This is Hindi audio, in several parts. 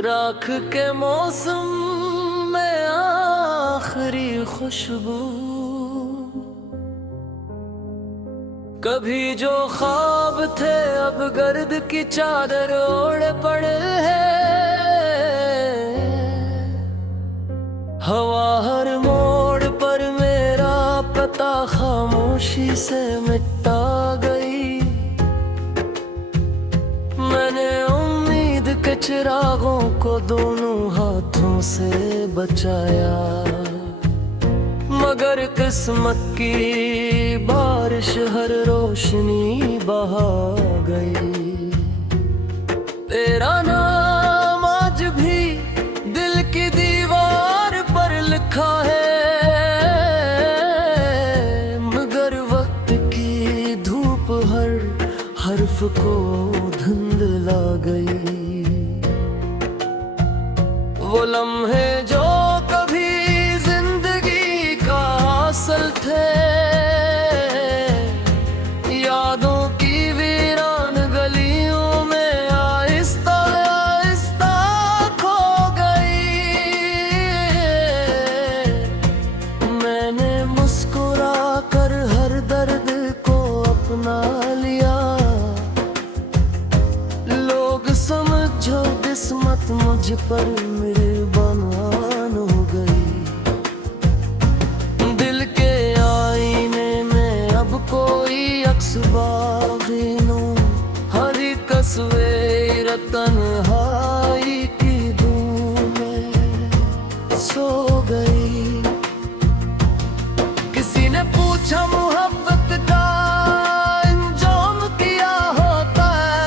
राख के मौसम में आखिरी खुशबू, कभी जो ख्वाब थे अब गर्द की चादर ओढ़ पड़े हैं। हवा हर मोड़ पर मेरा पता खामोशी से मिटा गई। मैंने उम्मीद के चिरागों को दोनों हाथों से बचाया, मगर किस्मत की बारिश हर रोशनी बहा गई। तेरा नाम आज भी दिल की दीवार पर लिखा है, मगर वक्त की धूप हर हर्फ को धुंधला गई। वो लम्हे जो कभी जिंदगी का असल थे, यादों की वीरान गलियों में आहिस्ता आहिस्ता खो गई। मैंने मुस्कुरा कर हर दर्द को अपना लिया। लोग समझो किस्मत मुझ पर मेहरबान हो गई। दिल के आईने में अब कोई अक्स बाकी नूं, हर एक तस्वीर तन्हाई की धूम में सो गई। किसी ने पूछा मोहब्बत का अंजाम क्या होता है,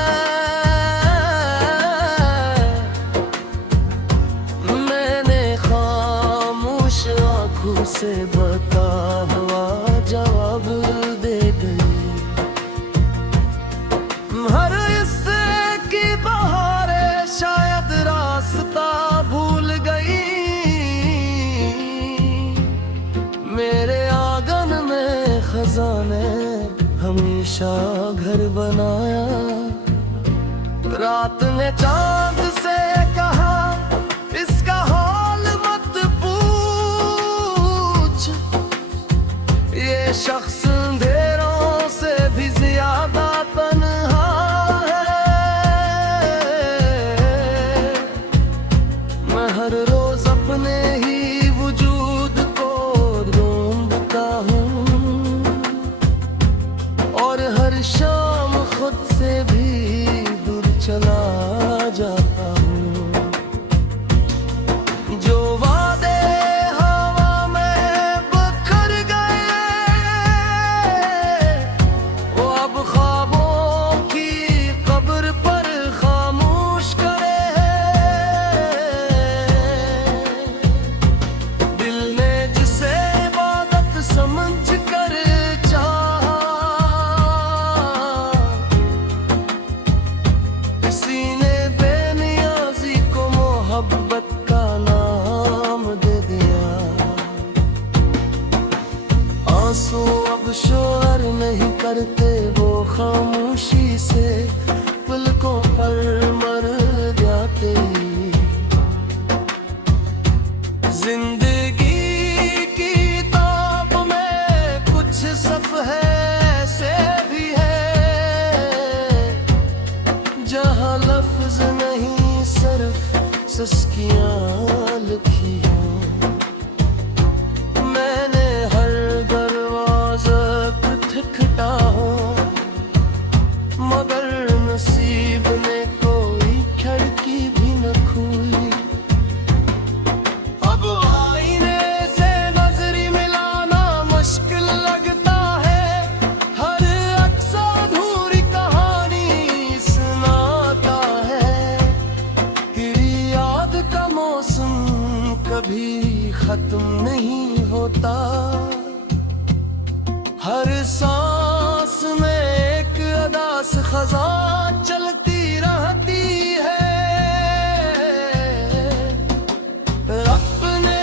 मैंने खामोश आंखों से बता हुआ जवाब दे गई। हर हिस्से की बहारें शायद रास्ता भूल गई। मेरे आंगन में खजाने हमेशा घर बनाया। रात ने चांद से कहा इसका हाल मत पूछ, ये शख्स अंधेरों से भी ज्यादा तन्हा है। मैं हर रोज अपने ही वजूद को ढूंढता हूँ, और हर शाम खुद से भी दूर चला जाता हूँ। जो वादे हवा में बिखर गए, वो अब ख्वाबों की कब्र पर खामोश करे। दिल ने जिसे इबादत समझ कर चाहा, किसी ने बेनियाजी को मोहब्बत का नाम दे दिया। आंसू अब शोर नहीं करते, वो खामोशी से पलकों पर मर जाते। जिंदगी की ताप में कुछ सफ़हे ऐसे भी है, जहाँ लफ्ज नहीं सिर्फ सस्कियाँ लिखी हों। मैंने हर दरवाज़ा खटखटा हो, मगर नसीब ने कोई खिड़की भी न खोली। अब आईने से नजरी मिलाना मुश्किल लगता है, हर अक्स अधूरी कहानी सुनाता है। तेरी याद का मौसम कभी खत्म नहीं होता, हर सांस में एक अदास खजां चलती रहती है। अपने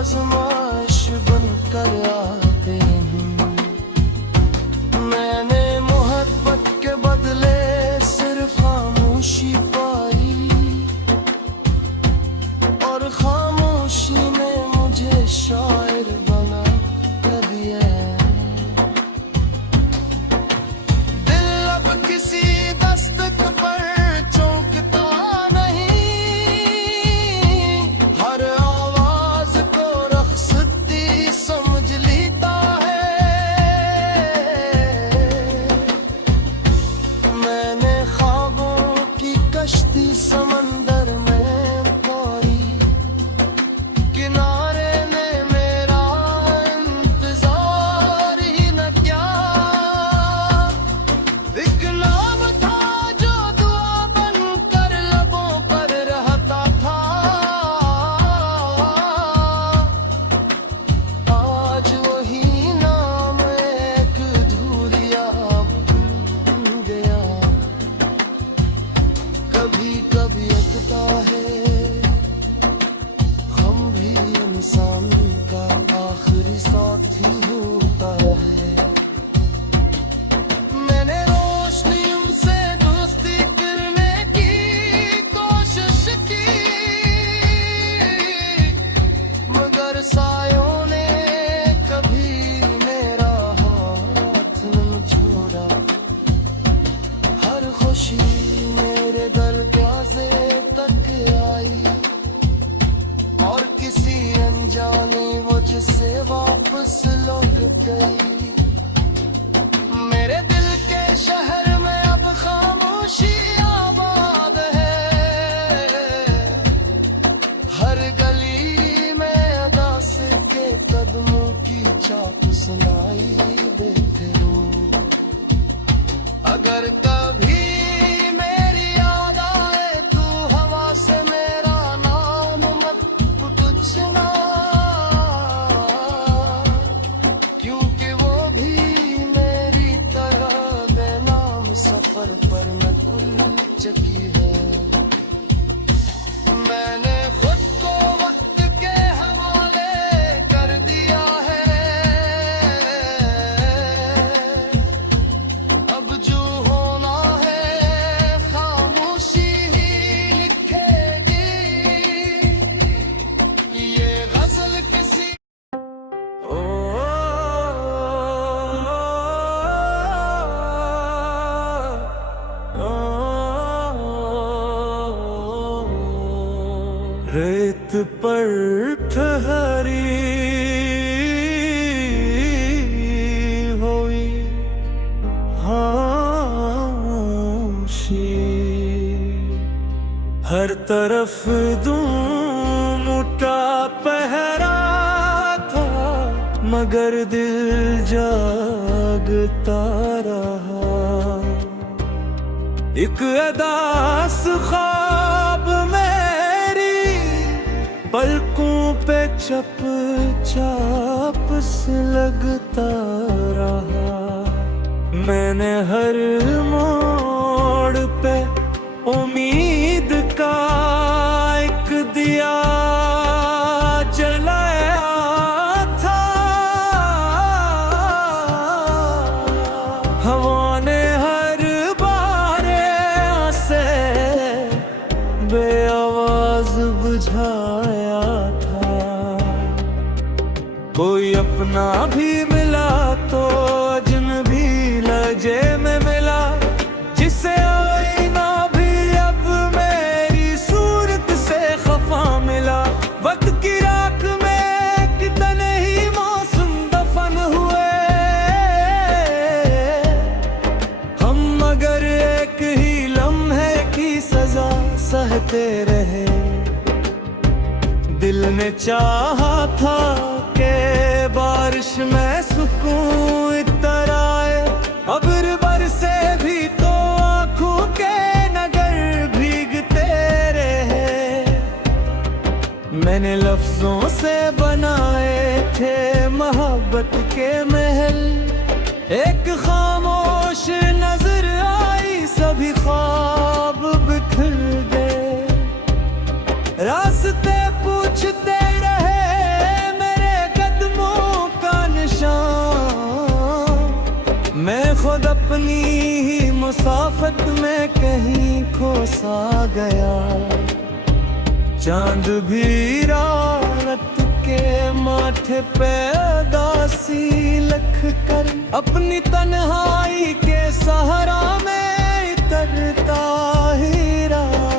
आजमाइश बनकर आते हैं। मैंने मोहब्बत के बदले सिर्फ खामोशी पाई, और खामोशी ने मुझे शायर बना दिया। दिल अब किसी दस्तक पर चौंकता नहीं, हर आवाज को रख्सती समझ लेता है। मैंने ख्वाबों की कश्ती समंदर में पौड़ी, किनारे ने मेरा इंतजार ही न किया। एक नाम था जो दुआ बनकर लबों पर रहता था, आज वही नाम एक धूलिया बन गया। कभी कभी लगता है हम भी इंसान का आखिरी साथी होता है। मैंने रोशनियों से दोस्ती करने की कोशिश की, मगर सायों ने कभी मेरा हाथ न छोड़ा। हर खुशी मेरे दरवाजे तक आई, और किसी अनजानी वजह से वापस लौट गई। मेरे दिल के शहर में अब खामोशी आबाद है, हर गली में अदा से के कदमों की चाप सुनाई देते हो। अगर कभी मेरी याद आए तू हवा से मेरा नाम मत पूछना, क्योंकि वो भी मेरी तरह बेनाम सफर पर नकुल चकी है। मैंने खुद को वक्त के हवाले कर दिया है, अब जो होना है खामोशी ही लिखेगी। ये गजल किसी रेत पर ठहरी हुई खामोशी, हर तरफ मुटा पहरा था, मगर दिल जागता रहा। एक अदास ख्वाब मेरी पलकों पे चप चाप से लगता रहा। मैंने हर मोड़ पे उम्मीद का एक दिया जलाया था। हवा ने हर बारे से बेआवाज बुझाया था। कोई अपना भी मिला तो अजनबी लहजे में मिला, जिसे आईना भी अब मेरी सूरत से खफा मिला। वक्त की राख में कितने ही मौसम दफन हुए हम, मगर एक ही लम्हे की सजा सहते रहे। दिल ने चाहा था कि बारिश में सुकून इतर आए, अब्र बरसे भी तो आंखों के नगर भीगते रहे। मैंने लफ्जों से बनाए थे मोहब्बत के महल, एक खामोश नजर आई सभी ख्वाब बिखर गए। रास्ते पूछते रहे अपनी ही मुसाफत में कहीं खो सा गया। चांद भी रात के माथे पे उदासी लिख कर अपनी तन्हाई के सहारा में इतरता ही रहा।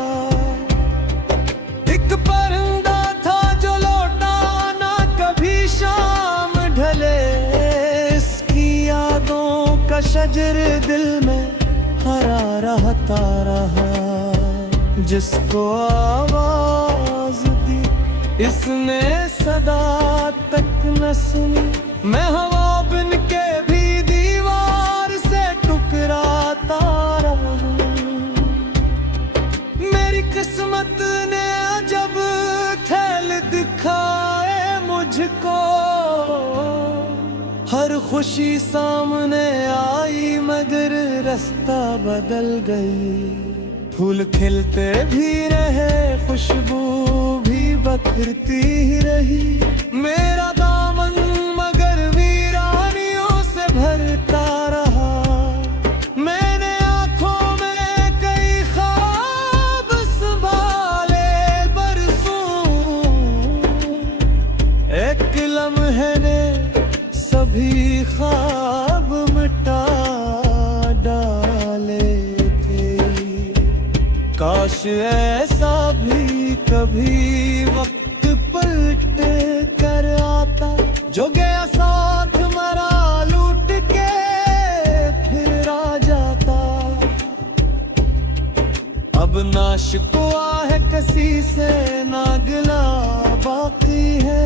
एक परिंदा था जो लौटा ना कभी शाम ढले, इसकी यादों का शजर दिल में हरा रहता रहा। जिसको आवाज दी इसने सदा तक न सुनी, मैं हवा बिन के भी दीवार से टकराता रहा। मेरी किस्मत ने अजब खेल दिखाए मुझको, हर खुशी सामने आई मगर रास्ता बदल गई। फूल खिलते भी रहे, खुशबू भी बखरती ही रही। मेरा दामन मगर वीरानियों से भरता रहा। मैंने आंखों में कई ख्वाब संभाले बरसों, एक लम्हे ने सभी ख्वाब मिटा डाले थे। काश ऐसा भी कभी वक्त पलट कर आता, जो गया साथ मरा लूट के फिर आ जाता। अब ना शिकवा है किसी से ना गिला बाकी है,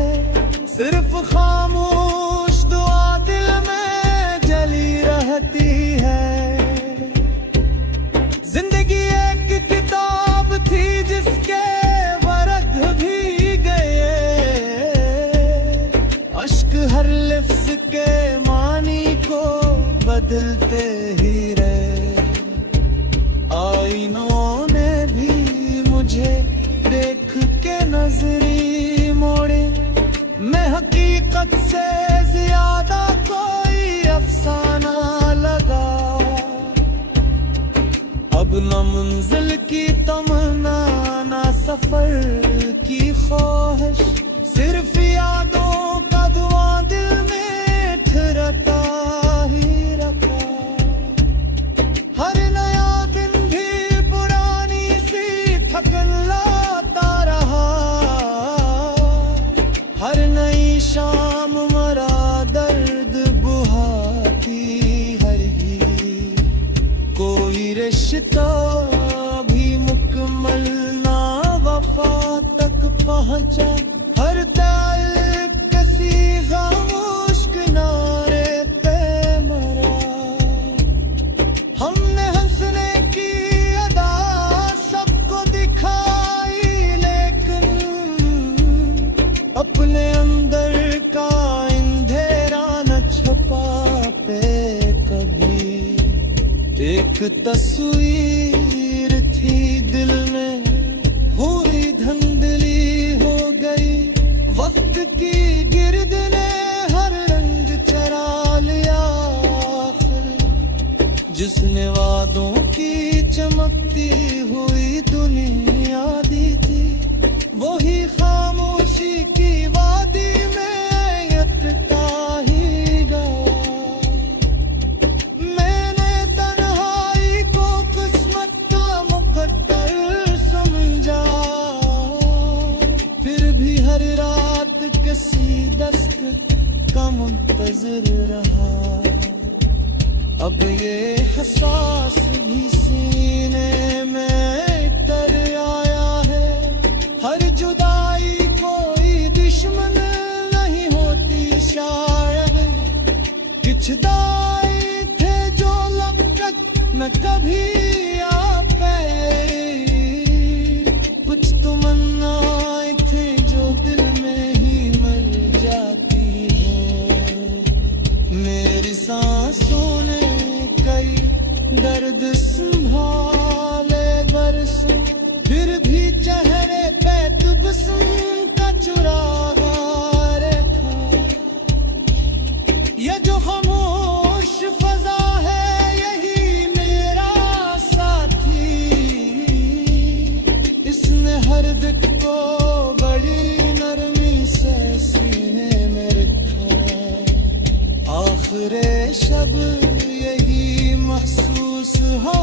सिर्फ खामोश दुआ दिल में जली रहती है। जिंदगी एक किताब थी जिसके वर्ग भी गए, अश्क हर लफ्ज के मानी को बदलते ही रहे। आईनों ने भी मुझे देख के नजरी मोड़े, मैं हकीकत से ज्यादा कोई अफसाना लगा। अब न मंजिल की तमन्ना ना सफर की ख्वाहिश, सिर्फ यादों का धुआं दिल में ठहरता ही रखा। हर नया दिन भी पुरानी सी थकन लाता रहा, हर नई शाम मरा दर्द बुहाती हर ही। कोई रिश्ता भी मुकम्मल ना वफा तक पहुंचा, हर ताल्लुक किसी खामोश किनारे पे मरा। हमने हंसने की अदा सबको दिखाई, लेकिन अपने अंदर का अंधेरा न छुपा पे कभी। एक तस्वीर थी दिल में हुई धंधली हो गई, वक्त की गिर्द ने हर रंग चरा लिया। जिसने वादों की चमकती हुई दुनिया दी थी, वही खामोशी की वादी में यटता ही गया। मैंने तन्हाई को किस्मत का मुकद्दर समझा, फिर भी हर रात किसी दस्तक का मुंतजर रहा। अब ये एहसास भी सीने में तर आया है, हर जुदाई कोई दुश्मन नहीं होती शायद। कुछ दाई थे जो लब तक न कभी आ पाए, कुछ तमन्नाएं थे जो दिल में ही मर जाती है। मेरी सांसों ने कई दर्द संभाले बरसों, फिर भी चेहरे पे तबस्सुम का चुरागा रखा। ये जो खामोश फजा है यही सब यही महसूस हो